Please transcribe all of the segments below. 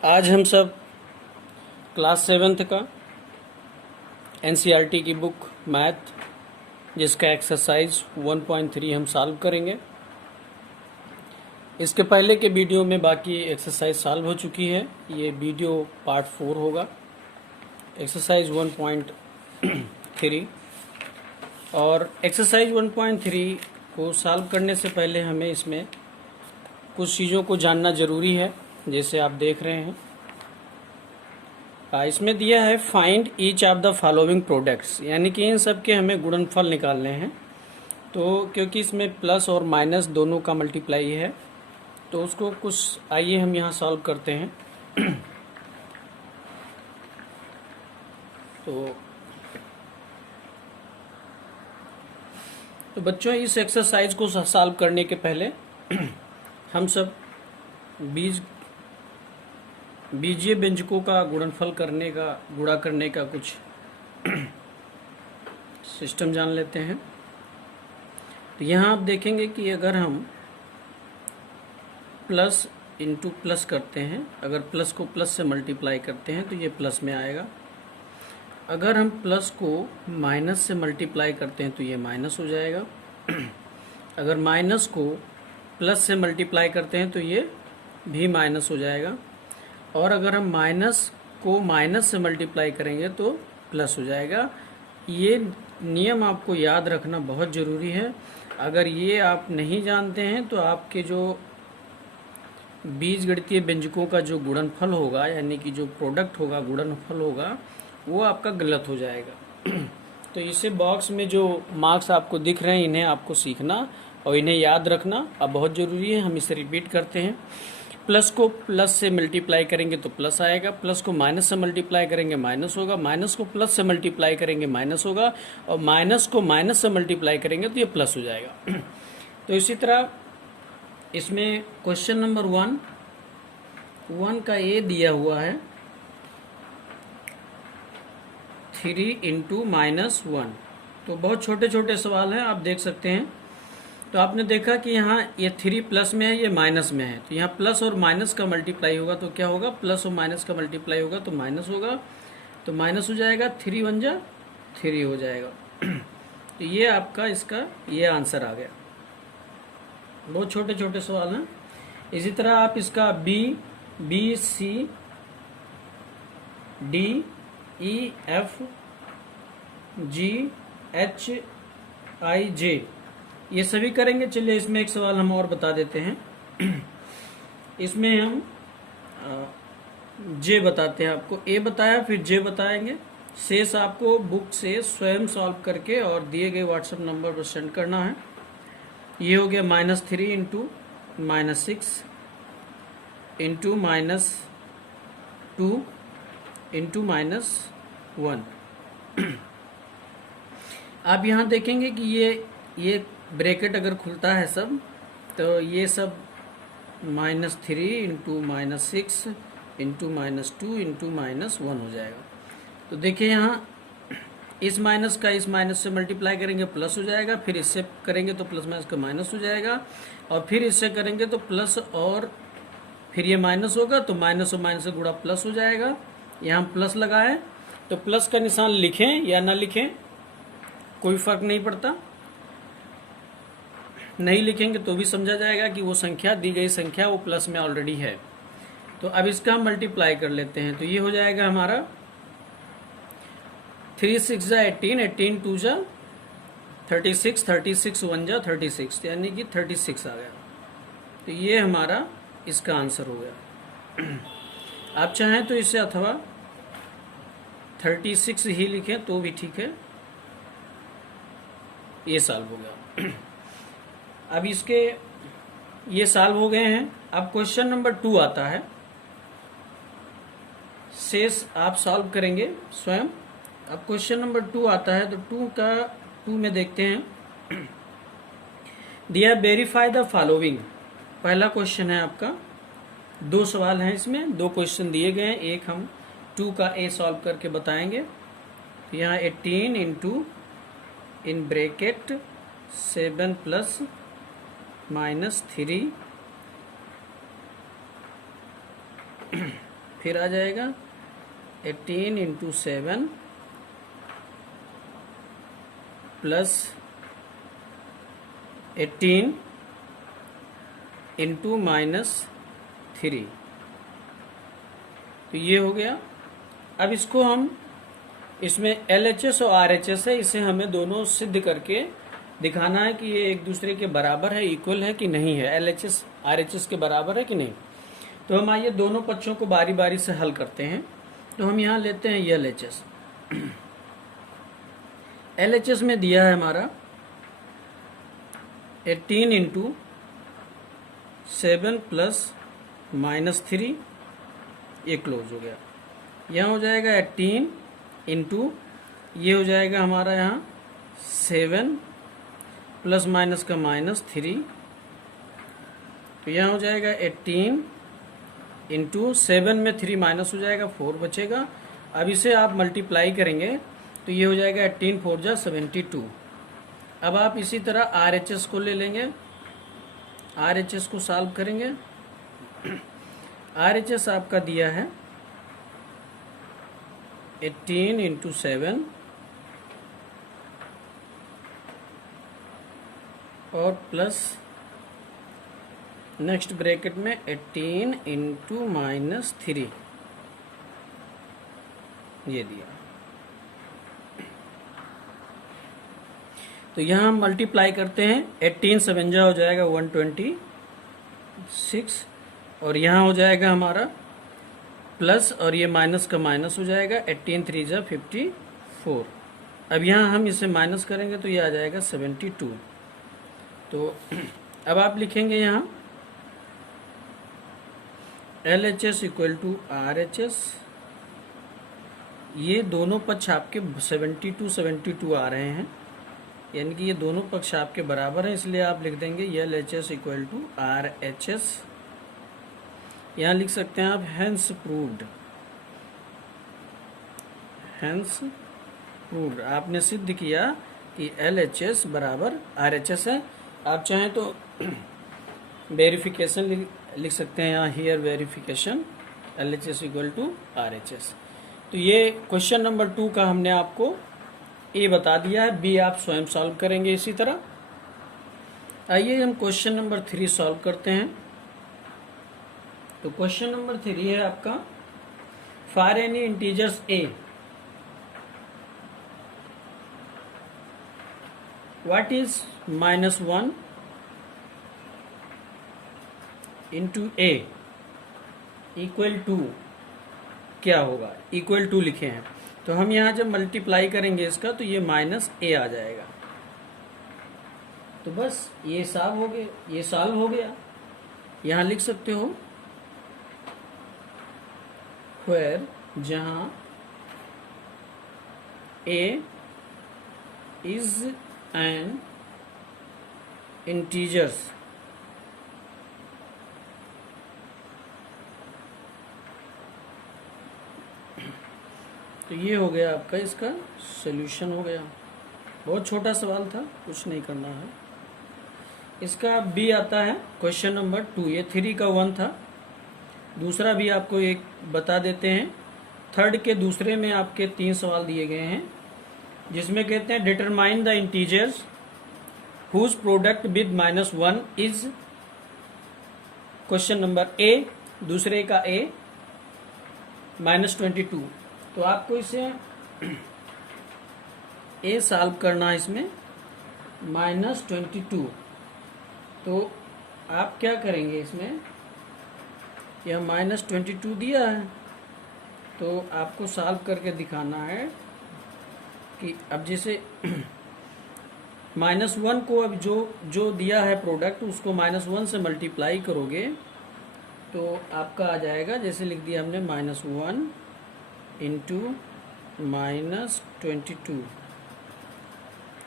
आज हम सब क्लास 7th का एनसीईआरटी की बुक मैथ जिसका एक्सरसाइज 1.3 हम सॉल्व करेंगे। इसके पहले के वीडियो में बाकी एक्सरसाइज सॉल्व हो चुकी है। ये वीडियो पार्ट 4 होगा, एक्सरसाइज 1.3। और एक्सरसाइज 1.3 को सॉल्व करने से पहले हमें इसमें कुछ चीज़ों को जानना ज़रूरी है। जैसे आप देख रहे हैं, इसमें दिया है find each of the following products, यानी कि इन सब के हमें गुणनफल निकालने हैं। तो क्योंकि इसमें प्लस और माइनस दोनों का मल्टीप्लाई है, तो उसको कुछ आइए हम यहाँ सॉल्व करते हैं। तो बच्चों, इस एक्सरसाइज को सॉल्व करने के पहले हम सब बीजीय व्यंजकों का गुणनफल करने का, गुणा करने का कुछ सिस्टम जान लेते हैं। तो यहाँ आप देखेंगे कि अगर हम प्लस इंटू प्लस करते हैं, अगर प्लस को प्लस से मल्टीप्लाई करते हैं तो ये प्लस में आएगा। अगर हम प्लस को माइनस से मल्टीप्लाई करते हैं तो ये माइनस हो जाएगा। अगर माइनस को प्लस से मल्टीप्लाई करते हैं तो ये भी माइनस हो जाएगा। और अगर हम माइनस को माइनस से मल्टीप्लाई करेंगे तो प्लस हो जाएगा। ये नियम आपको याद रखना बहुत ज़रूरी है। अगर ये आप नहीं जानते हैं तो आपके जो बीजगणितीय व्यंजकों का जो गुणनफल होगा, यानी कि जो प्रोडक्ट होगा, गुणनफल होगा, वो आपका गलत हो जाएगा। तो इसे बॉक्स में जो मार्क्स आपको दिख रहे हैं, इन्हें आपको सीखना और इन्हें याद रखना अब बहुत ज़रूरी है। हम इसे रिपीट करते हैं। प्लस को प्लस से मल्टीप्लाई करेंगे तो प्लस आएगा, प्लस को माइनस से मल्टीप्लाई करेंगे माइनस होगा, माइनस को प्लस से मल्टीप्लाई करेंगे माइनस होगा, और माइनस को माइनस से मल्टीप्लाई करेंगे तो ये प्लस हो जाएगा। तो इसी तरह इसमें क्वेश्चन नंबर 1 का ए दिया हुआ है 3 इंटू -1। तो बहुत छोटे छोटे सवाल हैं, आप देख सकते हैं। तो आपने देखा कि यहाँ ये 3 प्लस में है, ये माइनस में है। तो यहाँ प्लस और माइनस का मल्टीप्लाई होगा तो क्या होगा, प्लस और माइनस का मल्टीप्लाई होगा तो माइनस होगा, तो माइनस हो जाएगा, 3 1 जा 3 हो जाएगा। तो ये आपका इसका ये आंसर आ गया। बहुत छोटे छोटे सवाल हैं। इसी तरह आप इसका B C D E F G H I J ये सभी करेंगे। चलिए इसमें एक सवाल हम और बता देते हैं। इसमें हम जे बताते हैं आपको, ए बताया फिर जे बताएंगे। शेष आपको बुक से स्वयं सॉल्व करके और दिए गए व्हाट्सएप नंबर पर सेंड करना है। ये हो गया -3 इंटू -6 इंटू -2 इंटू -1। आप यहाँ देखेंगे कि ये ब्रैकेट अगर खुलता है सब, तो ये सब -3 इंटू -6 इंटू -2 इंटू -1 हो जाएगा। तो देखिए यहाँ इस माइनस का इस माइनस से मल्टीप्लाई करेंगे प्लस हो जाएगा, फिर इससे करेंगे तो प्लस माइनस का माइनस हो जाएगा, और फिर इससे करेंगे तो प्लस, और फिर ये माइनस होगा तो माइनस और माइनस से गुणा प्लस हो जाएगा। यहाँ प्लस लगा है तो प्लस का निशान लिखें या ना लिखें कोई फर्क नहीं पड़ता। नहीं लिखेंगे तो भी समझा जाएगा कि वो संख्या, दी गई संख्या वो प्लस में ऑलरेडी है। तो अब इसका हम मल्टीप्लाई कर लेते हैं। तो ये हो जाएगा हमारा 3 6 जा 18, 18 2 जा 36, 36 1 जा 36, यानी कि 36 आ गया। तो ये हमारा इसका आंसर हो गया। आप चाहें तो इसे अथवा 36 ही लिखें तो भी ठीक है। ये सॉल्व हो गया। अब इसके ये सॉल्व हो गए हैं। अब क्वेश्चन नंबर 2 आता है। शेष आप सॉल्व करेंगे स्वयं। अब क्वेश्चन नंबर 2 आता है, तो 2 में देखते हैं। दिया वेरीफाई द फॉलोइंग, पहला क्वेश्चन है आपका। 2 सवाल हैं इसमें, 2 क्वेश्चन दिए गए हैं। एक हम 2 का ए सॉल्व करके बताएंगे। यहाँ 18 इंटू इन ब्रैकेट 7 प्लस -3 फिर आ जाएगा 18 इंटू 7 प्लस 18 इंटू -3। तो ये हो गया। अब इसको हम, इसमें LHS और RHS है, इसे हमें दोनों सिद्ध करके दिखाना है कि ये एक दूसरे के बराबर है, इक्वल है कि नहीं है, LHS RHS के बराबर है कि नहीं। तो हम आइए दोनों पक्षों को बारी बारी से हल करते हैं। तो हम यहाँ लेते हैं LHS। LHS में दिया है हमारा 18 इंटू 7 प्लस -3, ये क्लोज हो गया। यहाँ हो जाएगा 18 इंटू, ये हो जाएगा हमारा यहाँ 7 प्लस माइनस का -3, तो यहाँ हो जाएगा 18 इंटू 7 में 3 माइनस हो जाएगा, 4 बचेगा। अब इसे आप मल्टीप्लाई करेंगे तो ये हो जाएगा 18 4 जा 72। अब आप इसी तरह RHS को ले लेंगे, RHS को सॉल्व करेंगे। RHS आपका दिया है 18 इंटू 7 और प्लस नेक्स्ट ब्रैकेट में 18 इंटू -3, ये दिया। तो यहाँ हम मल्टीप्लाई करते हैं, 18 7 जा हो जाएगा 126, और यहाँ हो जाएगा हमारा प्लस और ये माइनस का माइनस हो जाएगा, 18 3 जा 54। अब यहाँ हम इसे माइनस करेंगे तो ये आ जाएगा 72। तो अब आप लिखेंगे यहाँ LHS इक्वल टू RHS, ये दोनों पक्ष आपके 72 आ रहे हैं, यानी कि ये दोनों पक्ष आपके बराबर हैं, इसलिए आप लिख देंगे LHS इक्वल टू RHS। यहाँ लिख सकते हैं आप हेंस प्रूव्ड, हेंस प्रूव्ड, आपने सिद्ध किया कि LHS बराबर RHS है। आप चाहें तो वेरिफिकेशन लिख सकते हैं यहाँ, here verification LHS equal to RHS। तो ये क्वेश्चन नंबर 2 का हमने आपको A बता दिया है, B आप स्वयं सॉल्व करेंगे इसी तरह। आइए हम क्वेश्चन नंबर 3 सॉल्व करते हैं। तो क्वेश्चन नंबर 3 है आपका, for any integers A what is -1 into A equal to, क्या होगा, इक्वल टू लिखे हैं। तो हम यहाँ जब मल्टीप्लाई करेंगे इसका तो ये -A आ जाएगा। तो बस ये सॉल्व हो गया, ये सॉल्व हो गया। यहाँ लिख सकते हो where, जहाँ A is an integers तो ये हो गया आपका, इसका सॉल्यूशन हो गया। बहुत छोटा सवाल था, कुछ नहीं करना है। इसका B आता है क्वेश्चन नंबर 2, ये 3 का 1 था। दूसरा भी आपको एक बता देते हैं, थर्ड के दूसरे में आपके 3 सवाल दिए गए हैं, जिसमें कहते हैं determine the integers whose product with -1 is, question number A, दूसरे का A -22। तो आपको इसे A सॉल्व करना है, इसमें -22। तो आप क्या करेंगे, इसमें यह -22 दिया है, तो आपको सॉल्व करके दिखाना है कि अब जैसे -1 को अब जो दिया है प्रोडक्ट, उसको -1 से मल्टीप्लाई करोगे तो आपका आ जाएगा, जैसे लिख दिया हमने -1 इंटू -22,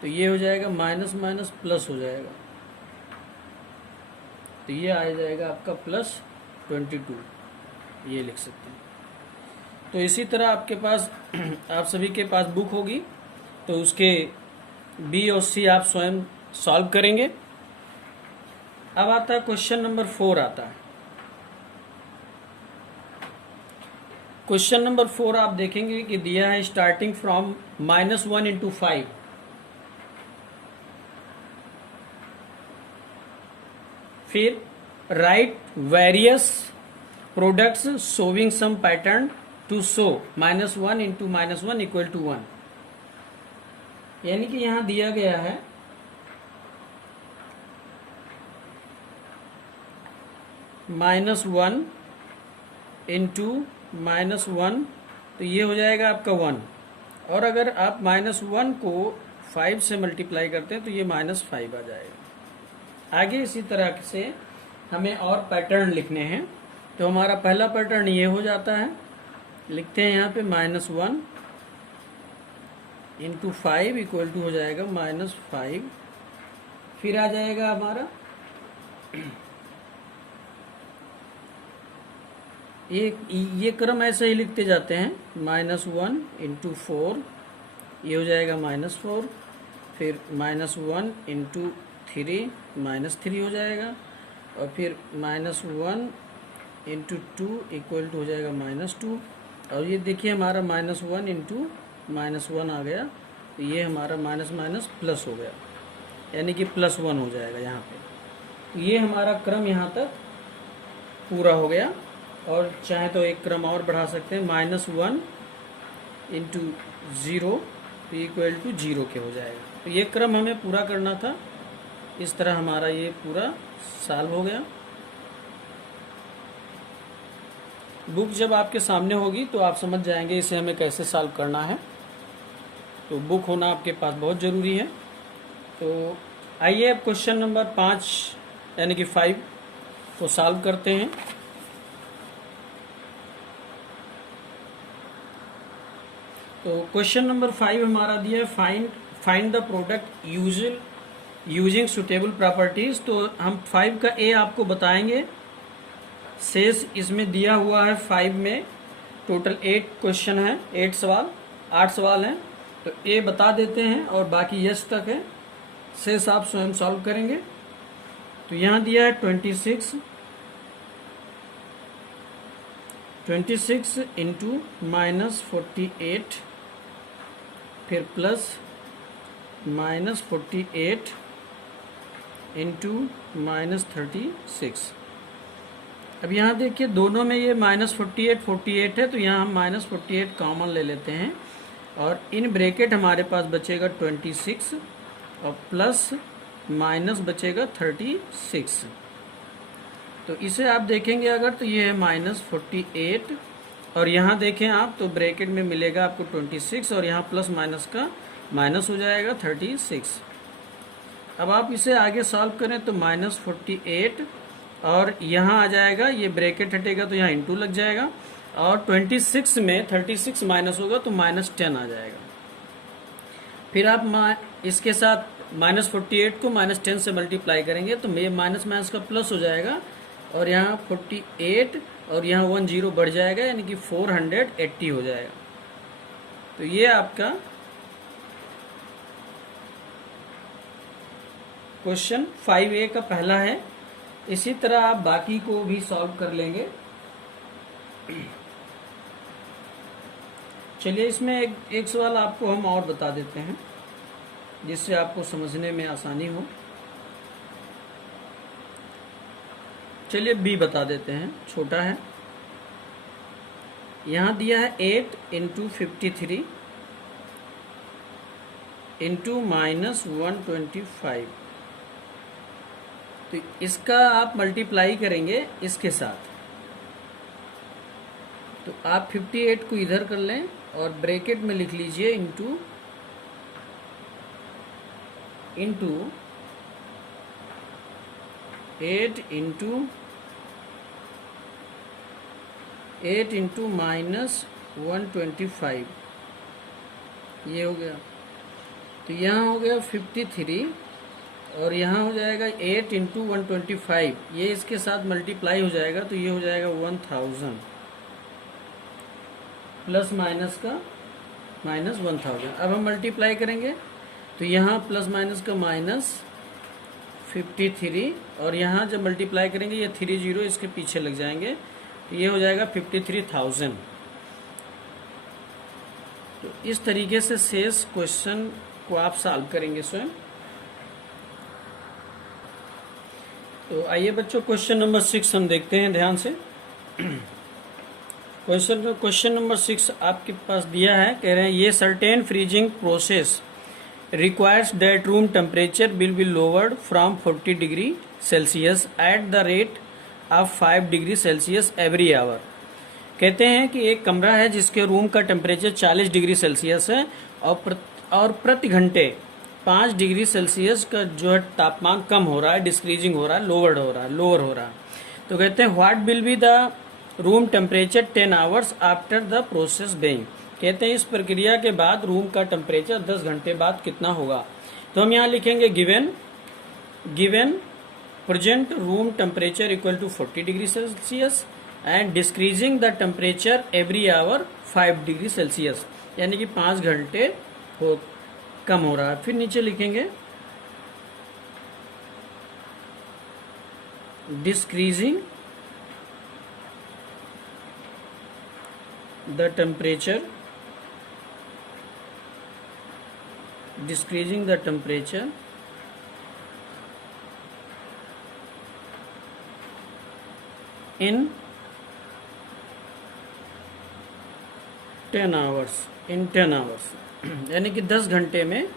तो ये हो जाएगा माइनस माइनस प्लस हो जाएगा, तो ये आ जाएगा आपका +22, ये लिख सकते हैं। तो इसी तरह आपके पास आप सभी के पास बुक होगी, तो उसके B और C आप स्वयं सॉल्व करेंगे। अब आता है क्वेश्चन नंबर 4 आता है। क्वेश्चन नंबर 4 आप देखेंगे कि दिया है स्टार्टिंग फ्रॉम -1 into 5। फिर write various products showing some pattern to show -1 into -1 equal to 1। यानी कि यहां दिया गया है -1 into -1, तो ये हो जाएगा आपका 1। और अगर आप -1 को 5 से मल्टीप्लाई करते हैं तो ये -5 आ जाएगा। आगे इसी तरह से हमें और पैटर्न लिखने हैं। तो हमारा पहला पैटर्न ये हो जाता है, लिखते हैं यहाँ पे -1 into 5 इक्वल टू हो जाएगा -5। फिर आ जाएगा हमारा ये क्रम ऐसे ही लिखते जाते हैं, -1 into 4 ये हो जाएगा -4। फिर -1 into 3 -3 हो जाएगा। और फिर -1 into 2 इक्वल टू हो जाएगा -2। और ये देखिए हमारा -1 into -1 आ गया, तो ये हमारा माइनस माइनस प्लस हो गया, यानी कि +1 हो जाएगा यहाँ पे। तो ये हमारा क्रम यहाँ तक पूरा हो गया। और चाहे तो एक क्रम और बढ़ा सकते हैं, -1 into 0 इक्वल टू 0 के हो जाएगा। तो ये क्रम हमें पूरा करना था। इस तरह हमारा ये पूरा सॉल्व हो गया। बुक जब आपके सामने होगी तो आप समझ जाएंगे इसे हमें कैसे सॉल्व करना है। तो बुक होना आपके पास बहुत ज़रूरी है। तो आइए अब क्वेश्चन नंबर 5 यानी कि 5 को सॉल्व करते हैं। तो क्वेश्चन नंबर 5 हमारा दिया है find the product using suitable properties. तो हम 5 का ए आपको बताएंगे। शेष इसमें दिया हुआ है 5 में टोटल 8 क्वेश्चन है, 8 सवाल हैं। तो ए बता देते हैं और बाकी यस तक है, शेष आप स्वयं सॉल्व करेंगे। तो यहाँ दिया है 26 into -48 फिर प्लस -48 into -36। अब यहाँ देखिए दोनों में ये -48 है, तो यहाँ हम -48 कॉमन ले लेते हैं और इन ब्रैकेट हमारे पास बचेगा 26 और प्लस माइनस बचेगा 36। तो इसे आप देखेंगे अगर तो ये है -48 और यहाँ देखें आप तो ब्रैकेट में मिलेगा आपको 26 और यहाँ प्लस माइनस का माइनस हो जाएगा 36। अब आप इसे आगे सॉल्व करें तो -48 और यहाँ आ जाएगा, ये ब्रैकेट हटेगा तो यहाँ इंटू लग जाएगा और 26 में 36 माइनस होगा तो -10 आ जाएगा। फिर आप इसके साथ -48 को -10 से मल्टीप्लाई करेंगे तो माइनस माइनस का प्लस हो जाएगा और यहाँ 48 और यहाँ 1 0 बढ़ जाएगा, यानी कि 480 हो जाएगा। तो ये आपका क्वेश्चन 5A का पहला है। इसी तरह आप बाकी को भी सॉल्व कर लेंगे। चलिए इसमें एक सवाल आपको हम और बता देते हैं जिससे आपको समझने में आसानी हो। चलिए बी बता देते हैं, छोटा है। यहाँ दिया है 8 into 53 into -125। तो इसका आप मल्टीप्लाई करेंगे इसके साथ, तो आप 58 को इधर कर लें और ब्रैकेट में लिख लीजिए इंटू 8 into -125, ये हो गया। तो यहाँ हो गया 53 और यहाँ हो जाएगा 8 into 125, ये इसके साथ मल्टीप्लाई हो जाएगा तो ये हो जाएगा 1000 प्लस माइनस का -1000। अब हम मल्टीप्लाई करेंगे तो यहाँ प्लस माइनस का -53 और यहाँ जब मल्टीप्लाई करेंगे ये 30 इसके पीछे लग जाएंगे तो ये हो जाएगा 53,000। तो इस तरीके से शेष क्वेश्चन को आप सॉल्व करेंगे स्वयं। तो आइए बच्चों, क्वेश्चन नंबर 6 हम देखते हैं ध्यान से। क्वेश्चन नंबर 6 आपके पास दिया है, कह रहे हैं ये certain freezing process requires that room temperature will be lowered from 40 degree Celsius at the rate of 5 degree Celsius every hour. कहते हैं कि एक कमरा है जिसके रूम का टेम्परेचर 40 डिग्री सेल्सियस है और प्रति घंटे 5 डिग्री सेल्सियस का जो है तापमान कम हो रहा है, डिक्रीजिंग हो रहा है, लोअर हो रहा है। तो कहते हैं what will be the room temperature 10 hours after the process being. कहते हैं इस प्रक्रिया के बाद रूम का टेम्परेचर 10 घंटे बाद कितना होगा। तो हम यहाँ लिखेंगे given present room temperature equal to 40 degree Celsius and decreasing the temperature every hour 5 degree Celsius, यानी कि 5 घंटे कम हो रहा है। फिर नीचे लिखेंगे decreasing the temperature in 10 hours यानी कि 10 घंटे में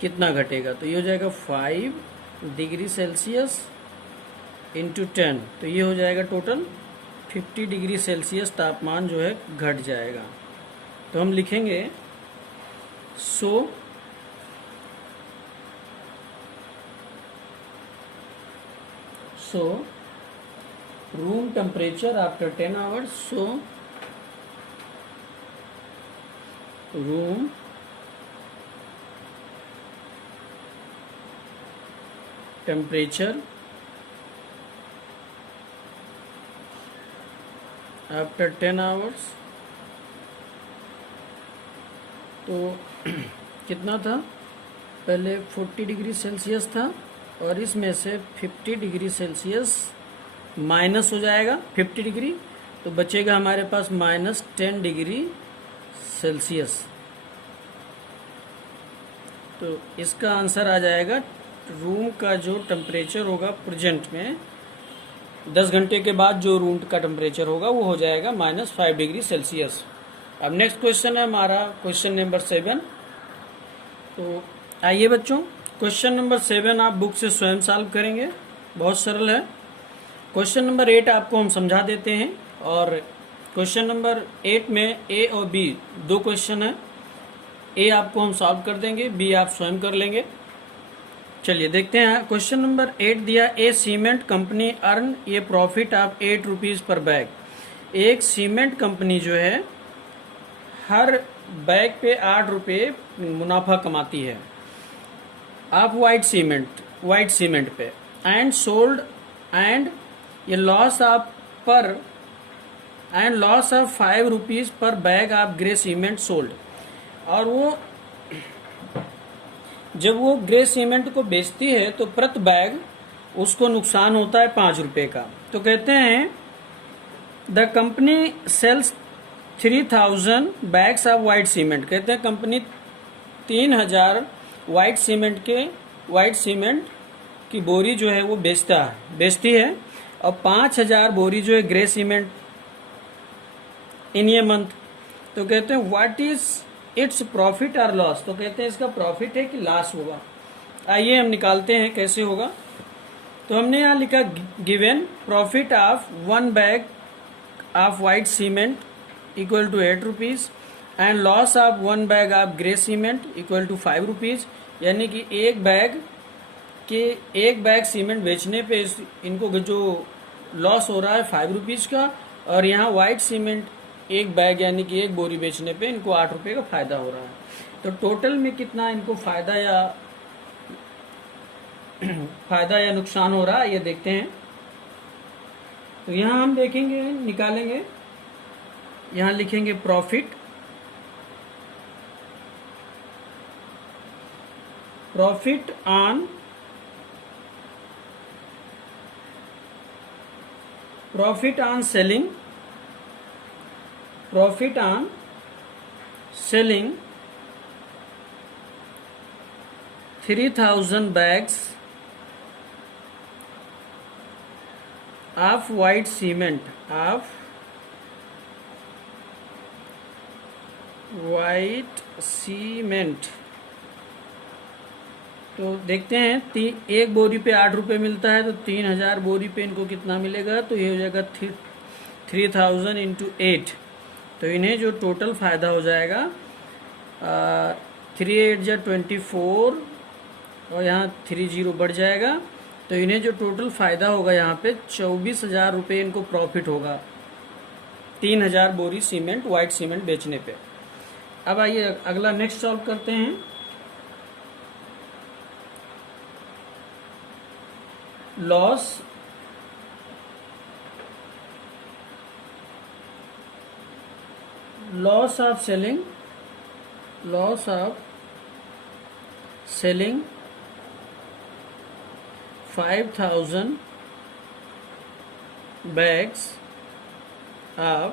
कितना घटेगा। तो ये हो जाएगा 5 डिग्री सेल्सियस इंटू 10, तो ये हो जाएगा टोटल 50 डिग्री सेल्सियस तापमान जो है घट जाएगा। तो हम लिखेंगे सो रूम टेम्परेचर आफ्टर 10 आवर्स, सो रूम टेम्परेचर आफ्टर 10 आवर्स, तो कितना था, पहले 40 डिग्री सेल्सियस था और इसमें से 50 डिग्री सेल्सियस माइनस हो जाएगा 50 डिग्री, तो बचेगा हमारे पास -10 डिग्री सेल्सियस। तो इसका आंसर आ जाएगा रूम का जो टेम्परेचर होगा प्रेजेंट में 10 घंटे के बाद जो रूम का टेम्परेचर होगा वो हो जाएगा -5 डिग्री सेल्सियस। अब नेक्स्ट क्वेश्चन है हमारा क्वेश्चन नंबर 7। तो आइए बच्चों, क्वेश्चन नंबर 7 आप बुक से स्वयं सॉल्व करेंगे, बहुत सरल है। क्वेश्चन नंबर 8 आपको हम समझा देते हैं और क्वेश्चन नंबर 8 में ए और बी 2 क्वेश्चन है। ए आपको हम सॉल्व कर देंगे, बी आप स्वयं कर लेंगे। चलिए देखते हैं। क्वेश्चन नंबर 8 दिया, a cement company earn a profit of 8 rupees per bag. एक सीमेंट कंपनी जो है हर बैग पे 8 रुपये मुनाफा कमाती है आप वाइट सीमेंट पे एंड सोल्ड एंड ये loss of 5 rupees per bag of grey cement sold. और वो जब वो ग्रे सीमेंट को बेचती है तो प्रति बैग उसको नुकसान होता है 5 रुपये का। तो कहते हैं the company sells 3000 bags of white cement. कहते हैं कंपनी 3000 वाइट सीमेंट की बोरी जो है वो बेचती है और 5000 बोरी जो है ग्रे सीमेंट इन ये मंथ। तो कहते हैं व्हाट इज इट्स प्रॉफिट और लॉस। तो कहते हैं इसका प्रॉफिट है कि लॉस होगा। आइए हम निकालते हैं कैसे होगा। तो हमने यहाँ लिखा given profit of 1 bag of white cement equal to 8 rupees and loss of 1 bag of grey cement equal to 5 rupees. यानी कि एक बैग सीमेंट बेचने पे इनको जो लॉस हो रहा है 5 रुपीज़ का, और यहाँ वाइट सीमेंट एक बैग यानी कि एक बोरी बेचने पे इनको 8 रुपये का फायदा हो रहा है। तो टोटल में कितना इनको फायदा या नुकसान हो रहा है ये देखते हैं। तो यहाँ हम देखेंगे, निकालेंगे, यहाँ लिखेंगे profit on selling 3,000 bags of white cement, तो देखते हैं एक बोरी पे 8 रुपये मिलता है, तो 3,000 बोरी पे इनको कितना मिलेगा, तो ये हो जाएगा 3,000 इंटू 8। तो इन्हें जो टोटल फ़ायदा हो जाएगा 3 8 जा 24 और यहाँ 30 बढ़ जाएगा, तो इन्हें जो टोटल फ़ायदा होगा यहाँ पे 24,000 रुपये इनको प्रॉफिट होगा 3,000 बोरी सीमेंट, वाइट सीमेंट बेचने पे। अब आइए अगला नेक्स्ट सॉल्व करते हैं। Loss of selling 5,000 bags of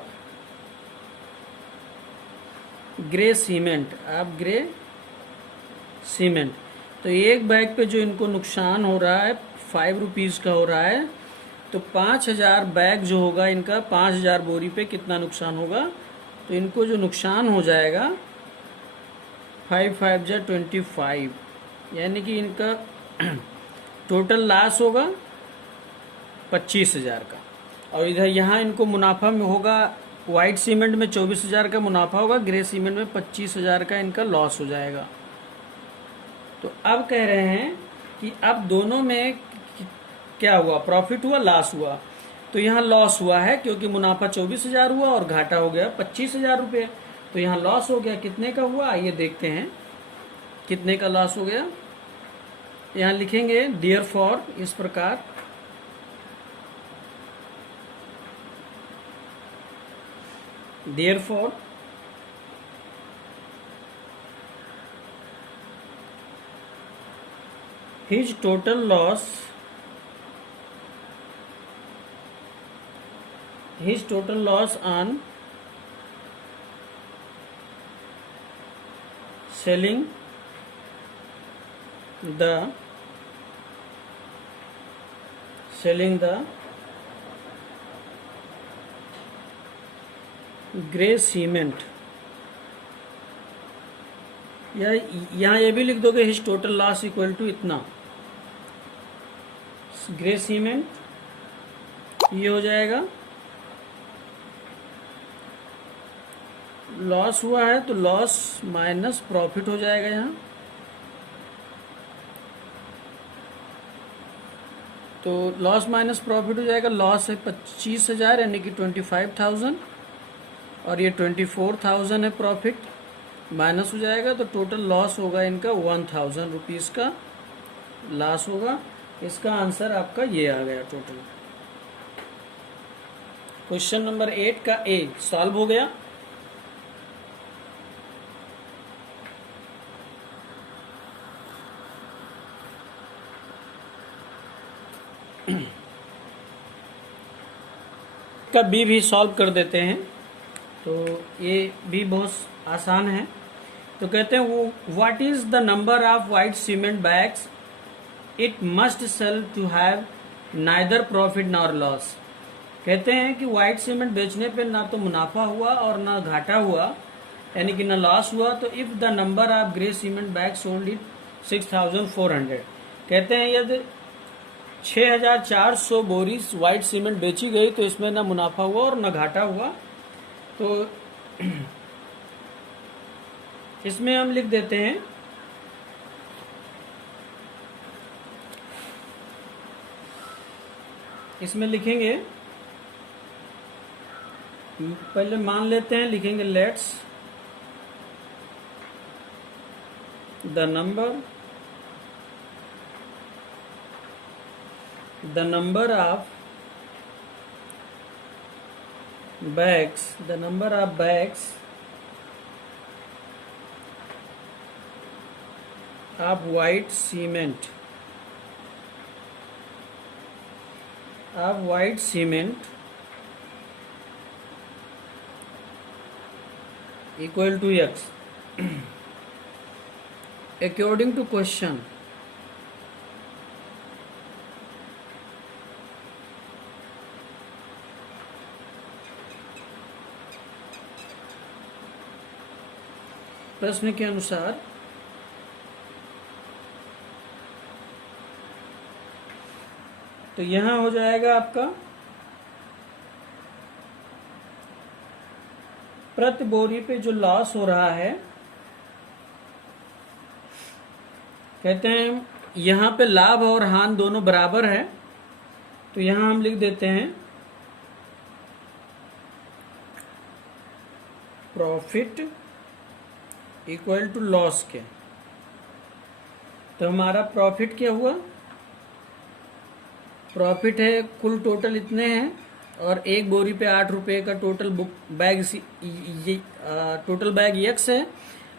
grey cement, तो एक बैग पे जो इनको नुकसान हो रहा है 5 रुपीज़ का हो रहा है, तो 5,000 बैग जो होगा इनका 5,000 बोरी पे कितना नुकसान होगा, तो इनको जो नुकसान हो जाएगा 5 5 जा 25, यानी कि इनका टोटल लॉस होगा 25,000 का। और इधर यहाँ इनको मुनाफा में होगा, वाइट सीमेंट में 24,000 का मुनाफा होगा, ग्रे सीमेंट में 25,000 का इनका लॉस हो जाएगा। तो अब कह रहे हैं कि अब दोनों में क्या हुआ, प्रॉफिट हुआ, लॉस हुआ। तो यहाँ लॉस हुआ है क्योंकि मुनाफा 24,000 हुआ और घाटा हो गया 25,000 रुपये। तो यहाँ लॉस हो गया, कितने का हुआ आइए देखते हैं कितने का लॉस हो गया। यहाँ लिखेंगे डियर फॉर इस प्रकार, therefore his total loss on selling the grey cement, या यहाँ ये भी लिख दोगे his total loss equal to इतना, ग्रे सीमेंट ये हो जाएगा, लॉस हुआ है तो लॉस माइनस प्रॉफिट हो जाएगा यहाँ। तो लॉस माइनस प्रॉफिट हो जाएगा, लॉस है 25,000 यानी कि 25,000 और ये 24,000 है प्रॉफिट, माइनस हो जाएगा तो टोटल लॉस होगा इनका 1,000 रुपीज़ का लॉस होगा। इसका आंसर आपका ये आ गया टोटल। क्वेश्चन नंबर 8 का ए सॉल्व हो गया। का बी भी सॉल्व कर देते हैं, तो ये भी बहुत आसान है। तो कहते हैं वो what is the number of white cement bags it must sell to have neither profit nor loss. कहते हैं कि वाइट सीमेंट बेचने पे ना तो मुनाफा हुआ और ना घाटा हुआ, यानी कि ना लॉस हुआ। तो if the number of grey cement bag sold it 6,400, कहते हैं यदि 6,400 बोरी वाइट सीमेंट बेची गई तो इसमें ना मुनाफा हुआ और ना घाटा हुआ। तो इसमें हम लिख देते हैं इसमें लिखेंगे, पहले मान लेते हैं, लिखेंगे let's the number of bags of white cement equal to x according to question प्रश्न के अनुसार तो यहां हो जाएगा आपका प्रति बोरी पे जो लॉस हो रहा है, कहते हैं यहां पे लाभ और हानि दोनों बराबर है, तो यहां हम लिख देते हैं प्रॉफिट इक्वल टू लॉस के। तो हमारा प्रॉफिट क्या हुआ, प्रॉफिट है कुल टोटल इतने हैं और एक बोरी पे 8 रुपए का total bag, total bag x है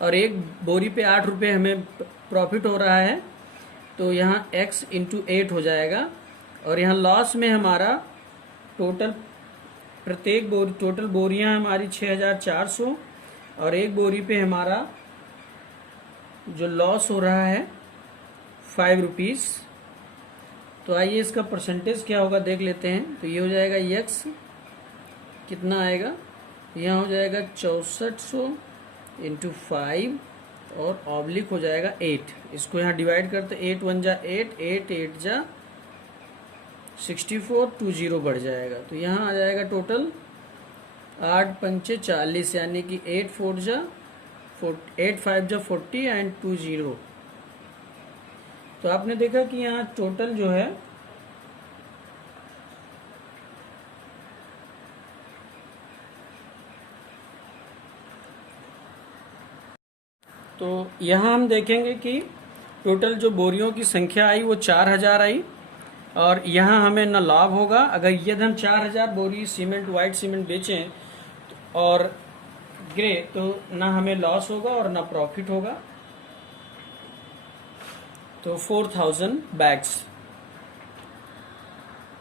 और एक बोरी पे 8 रुपए हमें प्रॉफिट हो रहा है, तो यहाँ x इंटू 8 हो जाएगा। और यहाँ लॉस में हमारा टोटल प्रत्येक बोरी, टोटल बोरियां हमारी 6400 और एक बोरी पे हमारा जो लॉस हो रहा है 5 रुपीज़। तो आइए इसका परसेंटेज क्या होगा देख लेते हैं। तो ये हो जाएगा x कितना आएगा, यहाँ हो जाएगा 6400 इंटू 5 और ऑब्लिक हो जाएगा 8। इसको यहाँ डिवाइड करते 8 1 जा 8, 8 8 जा 64, 20 बढ़ जाएगा। तो यहाँ आ जाएगा टोटल 8 पंचे 40, यानी कि 8 4 जा 8 5 जा 40 एंड 20। तो आपने देखा कि यहाँ टोटल जो है तो यहाँ हम देखेंगे कि टोटल जो बोरियों की संख्या आई वो 4000 आई और यहाँ हमें न लाभ होगा अगर यदि हम 4000 बोरी सीमेंट, वाइट सीमेंट बेचें और ग्रे, तो ना हमें लॉस होगा और ना प्रॉफिट होगा। तो 4000 बैग्स